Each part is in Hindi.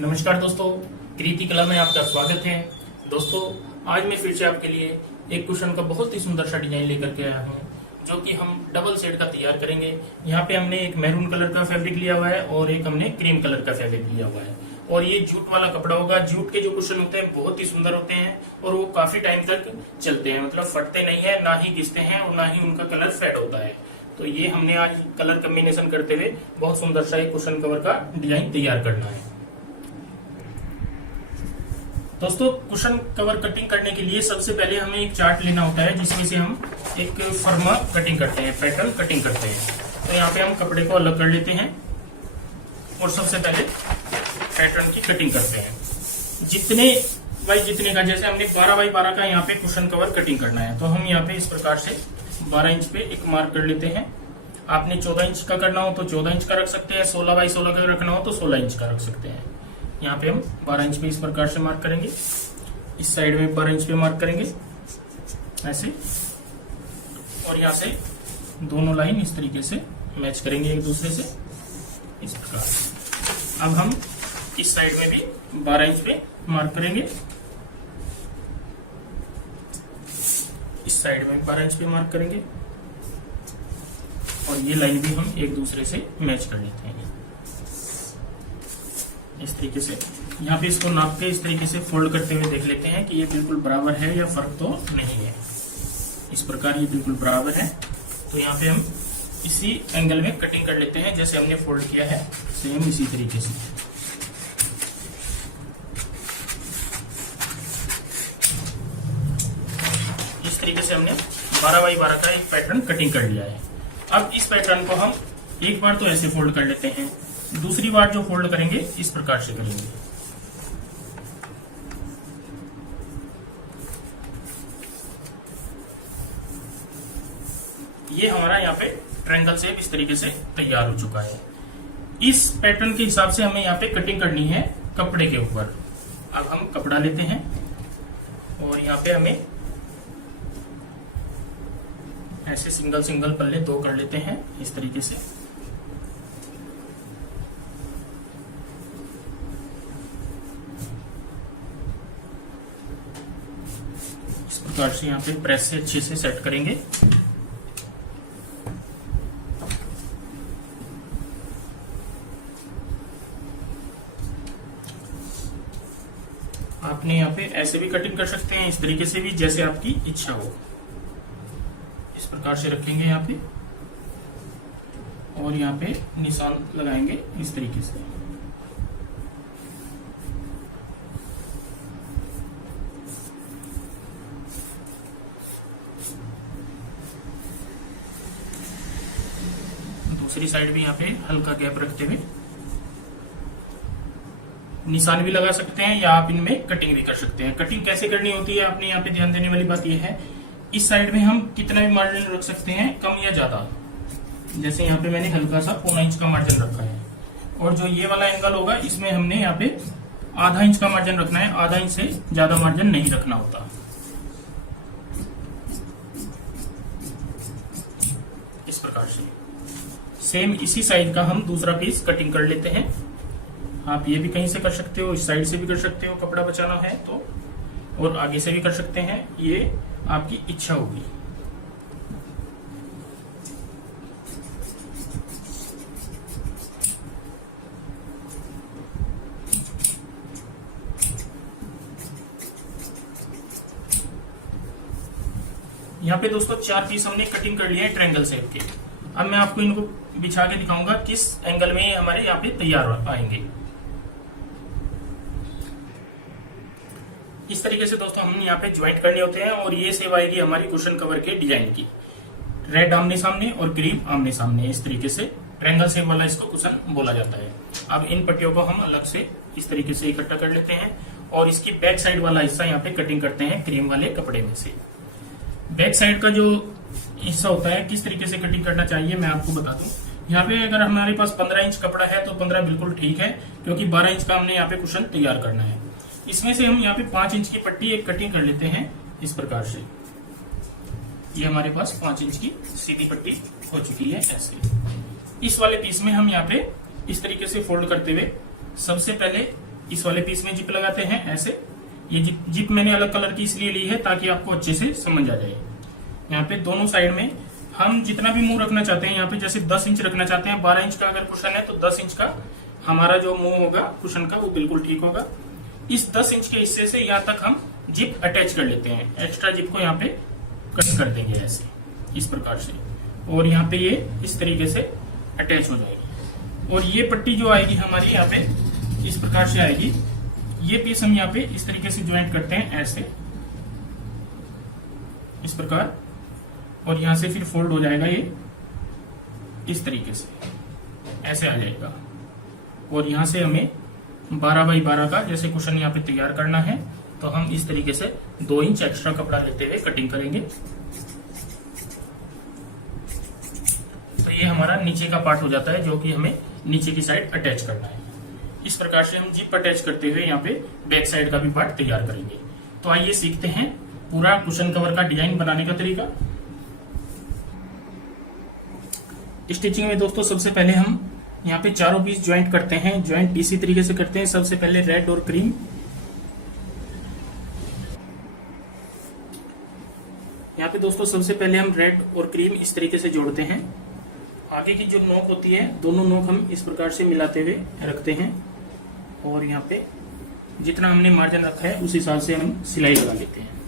नमस्कार दोस्तों, कृति कला में आपका स्वागत है। दोस्तों, आज मैं फिर से आपके लिए एक कुशन का बहुत ही सुंदर सा डिजाइन लेकर के आया हूँ, जो कि हम डबल सेट का तैयार करेंगे। यहाँ पे हमने एक मैरून कलर का फैब्रिक लिया हुआ है और एक हमने क्रीम कलर का फैब्रिक लिया हुआ है, और ये जूट वाला कपड़ा होगा। जूट के जो कुशन होते हैं बहुत ही सुंदर होते हैं और वो काफी टाइम तक चलते हैं, मतलब फटते नहीं है, ना ही घिसते हैं और ना ही उनका कलर फेड होता है। तो ये हमने आज कलर कॉम्बिनेशन करते हुए बहुत सुंदर सा एक कुशन कवर का डिजाइन तैयार करना है। दोस्तों, कुशन कवर कटिंग करने के लिए सबसे पहले हमें एक चार्ट लेना होता है, जिसमें से हम एक फर्मा कटिंग करते हैं, पैटर्न कटिंग करते हैं। तो यहाँ पे हम कपड़े को अलग कर लेते हैं और सबसे पहले पैटर्न की कटिंग करते हैं। जितने का, जैसे हमने 12 बाई 12 का यहाँ पे कुशन कवर कटिंग करना है, तो हम यहाँ पे इस प्रकार से 12 इंच पे एक मार्क कर लेते हैं। आपने 14 इंच का करना हो तो 14 इंच का रख सकते हैं, 16 बाई 16 का रखना हो तो 16 इंच का रख सकते हैं। यहाँ पे हम 12 इंच पे इस प्रकार से मार्क करेंगे, इस साइड में 12 इंच पे मार्क करेंगे ऐसे, और यहाँ से दोनों लाइन इस तरीके से मैच करेंगे एक दूसरे से इस प्रकार। अब हम इस साइड में भी 12 इंच पे मार्क करेंगे, इस साइड में 12 इंच पे मार्क करेंगे, और ये लाइन भी हम एक दूसरे से मैच कर लेते हैं इस तरीके से। यहाँ पे इसको नाप के इस तरीके से फोल्ड करते हुए देख लेते हैं कि ये बिल्कुल बराबर है या फर्क तो नहीं है। इस प्रकार ये बिल्कुल बराबर है। तो यहाँ पे हम इसी एंगल में कटिंग कर लेते हैं, जैसे हमने फोल्ड किया है सेम इसी तरीके से। इस तरीके से हमने 12 बाई 12 का एक पैटर्न कटिंग कर लिया है। अब इस पैटर्न को हम एक बार तो ऐसे फोल्ड कर लेते हैं, दूसरी बार जो फोल्ड करेंगे इस प्रकार से करेंगे। ये हमारा यहाँ पे ट्रायंगल शेप इस तरीके से तैयार हो चुका है। इस पैटर्न के हिसाब से हमें यहाँ पे कटिंग करनी है कपड़े के ऊपर। अब हम कपड़ा लेते हैं और यहाँ पे हमें ऐसे सिंगल सिंगल पल्ले 2 कर लेते हैं इस तरीके से। इस प्रकार से यहाँ पे प्रेस से अच्छे से सेट करेंगे। आपने यहाँ पे ऐसे भी कटिंग कर सकते हैं, इस तरीके से भी, जैसे आपकी इच्छा हो। इस प्रकार से रखेंगे यहाँ पे और यहाँ पे निशान लगाएंगे इस तरीके से। दूसरी साइड भी यहाँ पे हल्का गैप रखते हुए निशान भी लगा सकते हैं, या आप इनमें कटिंग भी कर सकते हैं। कटिंग कैसे करनी होती है, आपने यहाँ पे ध्यान देने वाली बात यह है, इस साइड में हम कितना भी मार्जिन रख सकते हैं, कम या ज्यादा। जैसे यहाँ पे मैंने हल्का सा 1/4 इंच का मार्जिन रखा है, और जो ये वाला एंगल होगा इसमें हमने यहाँ पे ½ इंच का मार्जिन रखना है। ½ इंच से ज्यादा मार्जिन नहीं रखना होता। इस प्रकार से सेम इसी साइड का हम दूसरा पीस कटिंग कर लेते हैं। आप ये भी कहीं से कर सकते हो, इस साइड से भी कर सकते हो, कपड़ा बचाना है तो, और आगे से भी कर सकते हैं, ये आपकी इच्छा होगी। यहाँ पे दोस्तों 4 पीस हमने कटिंग कर लिए हैं ट्रायंगल शेप के। अब मैं आपको इनको बिछा के दिखाऊंगा किस एंगल में हमारे यहाँ पे तैयार आएंगे। इस तरीके से दोस्तों हम यहाँ पे ज्वाइंट करने होते हैं, और ये सेव आएगी हमारी कुशन कवर के डिजाइन की। रेड आमने सामने और क्रीम आमने सामने, इस तरीके से ट्रायंगल शेप वाला इसको कुशन बोला जाता है। अब इन पट्टियों को हम अलग से इस तरीके से इकट्ठा कर लेते हैं, और इसकी बैक साइड वाला हिस्सा यहाँ पे कटिंग करते हैं क्रीम वाले कपड़े में से। बैक साइड का जो हिस्सा होता है किस तरीके से कटिंग करना चाहिए मैं आपको बता दूं। यहाँ पे अगर हमारे पास 15 इंच कपड़ा है तो 15 बिल्कुल ठीक है, क्योंकि 12 इंच का हमने यहाँ पे कुशन तैयार करना है। इसमें से हम यहाँ पे 5 इंच की पट्टी एक कटिंग कर लेते हैं इस प्रकार से। ये हमारे पास 5 इंच की सीधी पट्टी हो चुकी है ऐसे। इस वाले पीस में हम यहाँ पे इस तरीके से फोल्ड करते हुए सबसे पहले इस वाले पीस में जिप लगाते हैं ऐसे। ये जिप मैंने अलग कलर की इसलिए ली है ताकि आपको अच्छे से समझ आ जाए। यहाँ पे दोनों साइड में हम जितना भी मुंह रखना चाहते हैं, यहाँ पे जैसे 10 इंच रखना चाहते हैं, 12 इंच का अगर कुशन है तो 10 इंच का हमारा जो मुंह होगा कुशन का वो बिल्कुल ठीक होगा। इस 10 इंच के हिस्से से यहाँ तक हम जिप अटैच कर लेते हैं। एक्स्ट्रा जिप को यहाँ पे कट कर देंगे ऐसे, इस प्रकार से, और यहाँ पे ये इस तरीके से अटैच हो जाएगी। और ये पट्टी जो आएगी हमारी यहाँ पे इस प्रकार से आएगी। ये पीस हम यहाँ पे इस तरीके से ज्वाइंट करते हैं ऐसे, इस प्रकार, और यहाँ से फिर फोल्ड हो जाएगा ये इस तरीके से, ऐसे आ जाएगा। और यहाँ से हमें 12 बाई 12 का जैसे कुशन यहाँ पे तैयार करना है, तो हम इस तरीके से 2 इंच एक्स्ट्रा कपड़ा लेते हुए कटिंग करेंगे। तो ये हमारा नीचे का पार्ट हो जाता है जो कि हमें नीचे की साइड अटैच करना है। इस प्रकार से हम जिप अटैच करते हुए यहाँ पे बैक साइड का भी पार्ट तैयार करेंगे। तो आइए सीखते हैं पूरा कुशन कवर का डिजाइन बनाने का तरीका। स्टिचिंग में दोस्तों सबसे पहले हम यहाँ पे चारों पीस ज्वाइंट करते हैं। ज्वाइंट इसी तरीके से करते हैं। सबसे पहले रेड और क्रीम, यहाँ पे दोस्तों सबसे पहले हम रेड और क्रीम इस तरीके से जोड़ते हैं। आगे की जो नोक होती है, दोनों नोक हम इस प्रकार से मिलाते हुए रखते हैं, और यहाँ पे जितना हमने मार्जिन रखा है उस हिसाब से हम सिलाई लगा लेते हैं।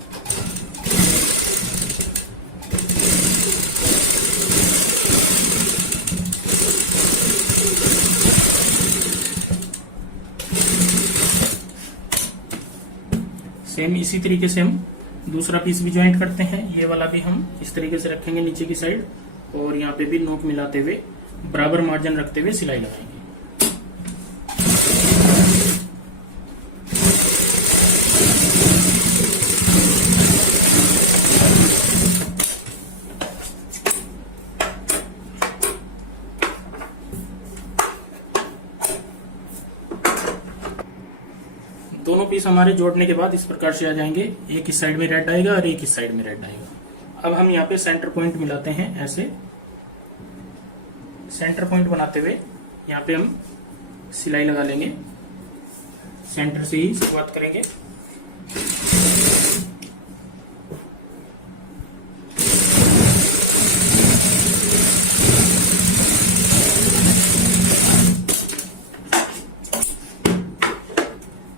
सेम इसी तरीके से हम दूसरा पीस भी ज्वाइंट करते हैं। ये वाला भी हम इस तरीके से रखेंगे नीचे की साइड, और यहाँ पे भी नोक मिलाते हुए बराबर मार्जिन रखते हुए सिलाई लगाएंगे। दोनों पीस हमारे जोड़ने के बाद इस प्रकार से आ जाएंगे। एक इस साइड में रेड आएगा और एक इस साइड में रेड आएगा। अब हम यहाँ पे सेंटर पॉइंट मिलाते हैं ऐसे। सेंटर पॉइंट बनाते हुए यहाँ पे हम सिलाई लगा लेंगे। सेंटर से ही शुरुआत करेंगे।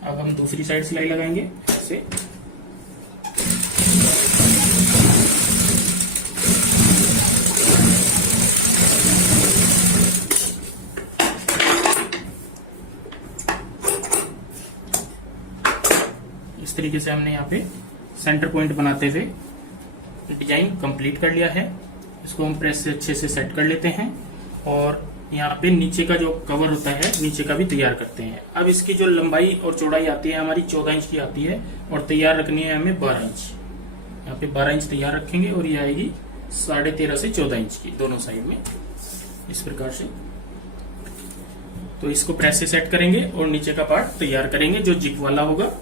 अब हम दूसरी साइड सिलाई लगाएंगे ऐसे। इस तरीके से हमने यहाँ पे सेंटर पॉइंट बनाते हुए डिजाइन कंप्लीट कर लिया है। इसको हम प्रेस से अच्छे से सेट कर लेते हैं, और यहाँ पे नीचे का जो कवर होता है नीचे का भी तैयार करते हैं। अब इसकी जो लंबाई और चौड़ाई आती है हमारी 14 इंच की आती है, और तैयार रखनी है हमें 12 इंच। यहाँ पे 12 इंच तैयार रखेंगे, और ये आएगी 13.5 से 14 इंच की दोनों साइड में, इस प्रकार से। तो इसको प्रेस से सेट करेंगे और नीचे का पार्ट तैयार करेंगे जो जिप वाला होगा।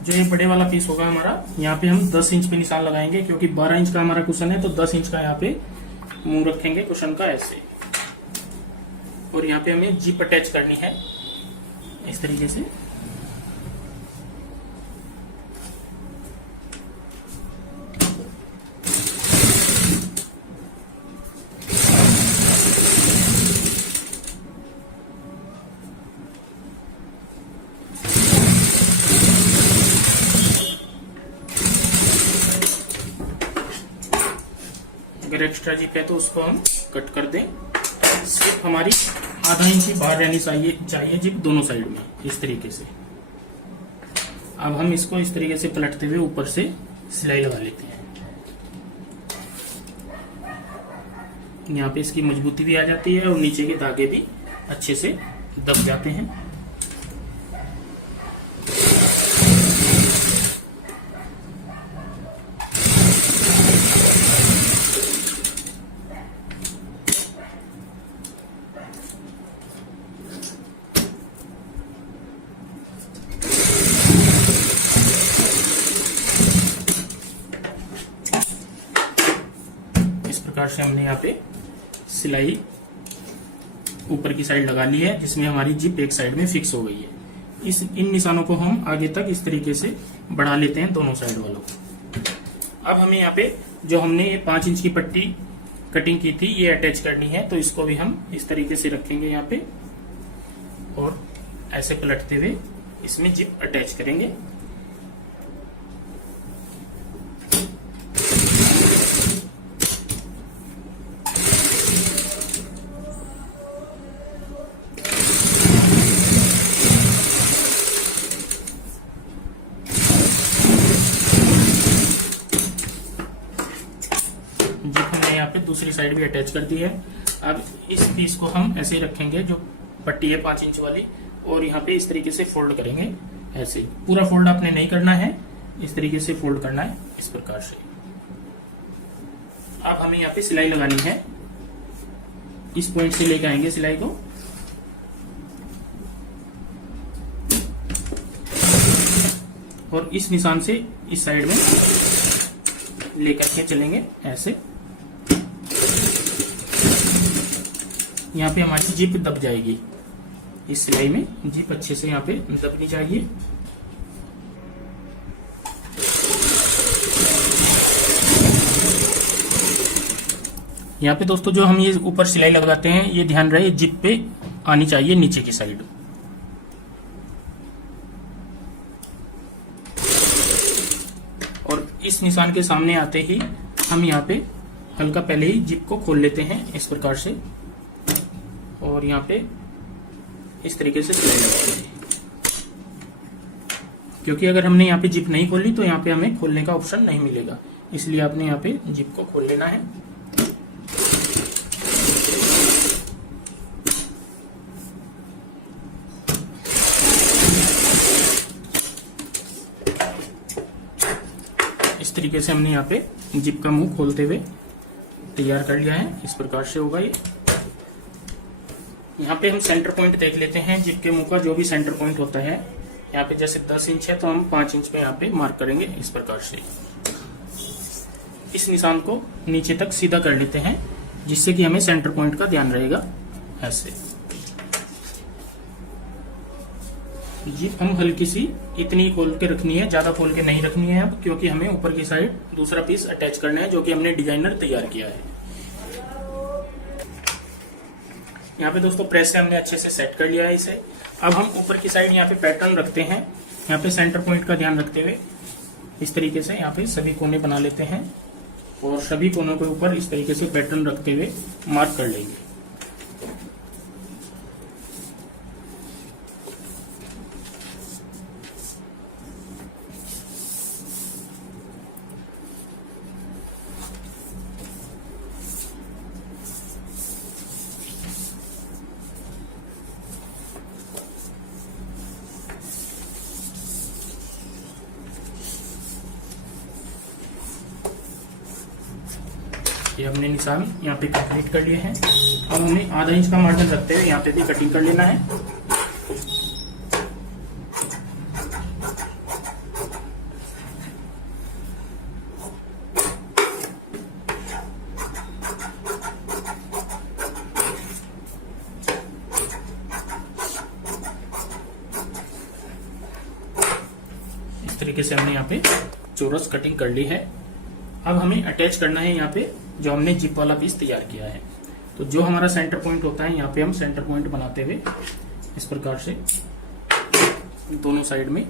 जो ये बड़े वाला पीस होगा हमारा, यहाँ पे हम 10 इंच पे निशान लगाएंगे, क्योंकि 12 इंच का हमारा कुशन है, तो 10 इंच का यहाँ पे मुंह रखेंगे कुशन का ऐसे। और यहाँ पे हमें जिप अटैच करनी है इस तरीके से। अगर एक्स्ट्रा जिप है तो उसको हम कट कर दें। सिर्फ हमारी आधा इंच ही बाहर रहनी चाहिए जिप दोनों साइड में, इस तरीके से। अब हम इसको इस तरीके से पलटते हुए ऊपर से सिलाई लगा लेते हैं। यहाँ पे इसकी मजबूती भी आ जाती है और नीचे के धागे भी अच्छे से दब जाते हैं। प्रकार से हमने यहाँ पे सिलाई ऊपर की साइड लगा ली है, जिसमें हमारी जिप एक साइड में फिक्स हो गई है। इन निशानों को हम आगे तक इस तरीके से बढ़ा लेते हैं दोनों साइड वालों को। अब हमें यहाँ पे जो हमने ये 5 इंच की पट्टी कटिंग की थी ये अटैच करनी है, तो इसको भी हम इस तरीके से रखेंगे यहाँ पे और ऐसे पलटते हुए इसमें जिप अटैच करेंगे। दूसरी साइड भी अटैच कर दी है। अब इस पीस को हम ऐसे ही रखेंगे, जो पट्टी है 5 इंच वाली, और यहाँ पे इस तरीके से फोल्ड करेंगे। ऐसे पूरा फोल्ड आपने नहीं करना है, इस तरीके से फोल्ड करना है इस प्रकार से। अब हमें यहाँ पे सिलाई लगानी है, इस पॉइंट से लेके आएंगे सिलाई को, और इस निशान से इस साइड में लेकर के चलेंगे ऐसे। यहाँ पे हमारी जिप दब जाएगी, इस सिलाई में जिप अच्छे से यहाँ पे दबनी चाहिए। यहाँ पे दोस्तों जो हम ये ऊपर सिलाई लगाते हैं, ये ध्यान रहे जिप पे आनी चाहिए नीचे की साइड। और इस निशान के सामने आते ही हम यहाँ पे हल्का पहले ही जिप को खोल लेते हैं इस प्रकार से, और यहाँ पे इस तरीके से सिलाई लगाते हैं। क्योंकि अगर हमने यहाँ पे जिप नहीं खोली तो यहाँ पे हमें खोलने का ऑप्शन नहीं मिलेगा, इसलिए आपने यहाँ पे जिप को खोल लेना है। इस तरीके से हमने यहाँ पे जिप का मुंह खोलते हुए तैयार कर लिया है, इस प्रकार से होगा ये। यहाँ पे हम सेंटर पॉइंट देख लेते हैं, जिप के मुंह का जो भी सेंटर पॉइंट होता है। यहाँ पे जैसे 10 इंच है तो हम 5 इंच पे यहाँ पे मार्क करेंगे इस प्रकार से। इस निशान को नीचे तक सीधा कर लेते हैं, जिससे कि हमें सेंटर पॉइंट का ध्यान रहेगा। ऐसे जिप हम हल्की सी इतनी खोल के रखनी है, ज्यादा खोल के नहीं रखनी है अब, क्योंकि हमें ऊपर की साइड दूसरा पीस अटैच करना है, जो कि हमने डिजाइनर तैयार किया है। यहाँ पे दोस्तों प्रेस से हमने अच्छे से सेट कर लिया है इसे। अब हम ऊपर की साइड यहाँ पे पैटर्न रखते हैं, यहाँ पे सेंटर पॉइंट का ध्यान रखते हुए इस तरीके से यहाँ पे सभी कोने बना लेते हैं, और सभी कोनों के ऊपर इस तरीके से पैटर्न रखते हुए मार्क कर लेंगे। ये हमने निशान यहाँ पे कंप्लीट कर लिए हैं। अब हमें आधा इंच का मार्जिन रखते हुए यहाँ पे भी कटिंग कर लेना है। इस तरीके से हमने यहाँ पे चौरस कटिंग कर ली है। अब हमें अटैच करना है यहाँ पे जो हमने जिप वाला पीस तैयार किया है। तो जो हमारा सेंटर पॉइंट होता है, यहाँ पे हम सेंटर पॉइंट बनाते हुए इस प्रकार से दोनों साइड में,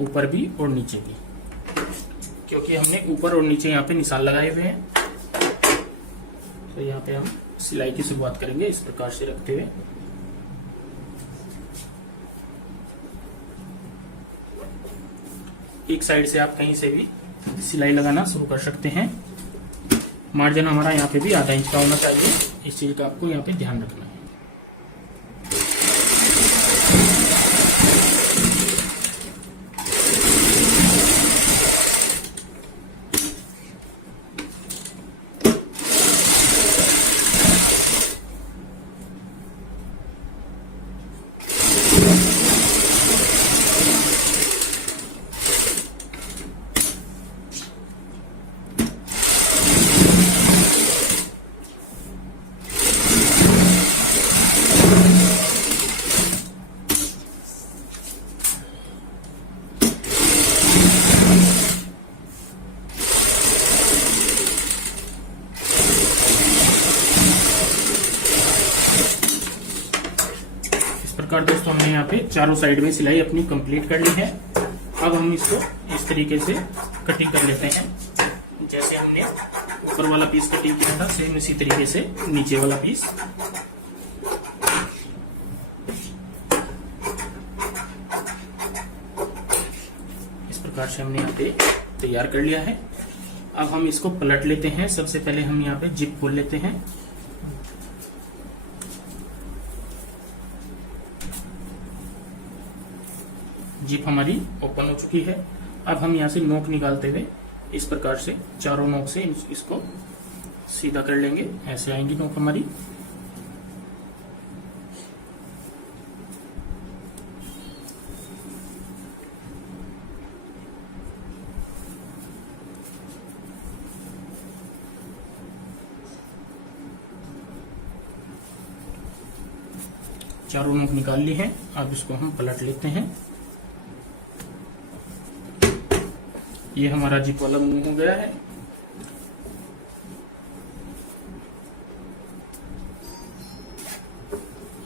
ऊपर भी और नीचे भी, क्योंकि हमने ऊपर और नीचे यहाँ पे निशान लगाए हुए हैं। तो यहाँ पे हम सिलाई की शुरुआत करेंगे इस प्रकार से रखते हुए। एक साइड से आप कहीं से भी सिलाई लगाना शुरू कर सकते हैं। मार्जिन हमारा यहाँ पे भी आधा इंच का होना चाहिए, इस चीज का आपको यहाँ पे ध्यान रखना है। प्रकार दोस्तों हमने यहाँ पे चारों साइड में सिलाई अपनी कंप्लीट कर ली है। अब हम इसको इस तरीके से कटिंग कर लेते हैं। जैसे हमने ऊपर वाला पीस कटिंग किया था सेम इसी तरीके से नीचे वाला पीस। इस प्रकार से हमने यहाँ पे तैयार कर लिया है। अब हम इसको पलट लेते हैं। सबसे पहले हम यहाँ पे जिप खोल लेते हैं। जिप हमारी ओपन हो चुकी है। अब हम यहाँ से नोक निकालते हुए इस प्रकार से चारों नोक से इसको सीधा कर लेंगे। ऐसे आएंगी नोक हमारी। चारों नोक निकाल ली है। अब इसको हम पलट लेते हैं। ये हमारा जिप वाला मुंह हो गया है।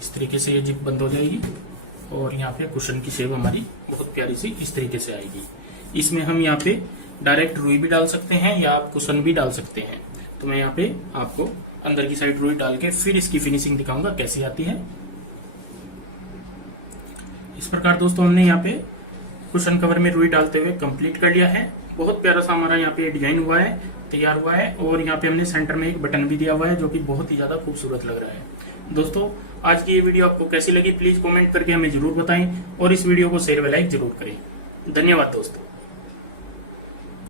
इस तरीके से ये जिप बंद हो जाएगी और यहाँ पे कुशन की शेप हमारी बहुत प्यारी सी इस तरीके से आएगी। इसमें हम यहाँ पे डायरेक्ट रुई भी डाल सकते हैं या आप कुशन भी डाल सकते हैं। तो मैं यहाँ पे आपको अंदर की साइड रुई डाल के फिर इसकी फिनिशिंग दिखाऊंगा कैसी आती है। इस प्रकार दोस्तों हमने यहाँ पे कुशन कवर में रुई डालते हुए कंप्लीट कर लिया है। बहुत प्यारा सा हमारा यहाँ पे डिजाइन हुआ है, तैयार हुआ है। और यहाँ पे हमने सेंटर में एक बटन भी दिया हुआ है जो कि बहुत ही ज्यादा खूबसूरत लग रहा है। दोस्तों आज की ये वीडियो आपको कैसी लगी प्लीज कमेंट करके हमें जरूर बताएं और इस वीडियो को शेयर व लाइक जरूर करें। धन्यवाद दोस्तों।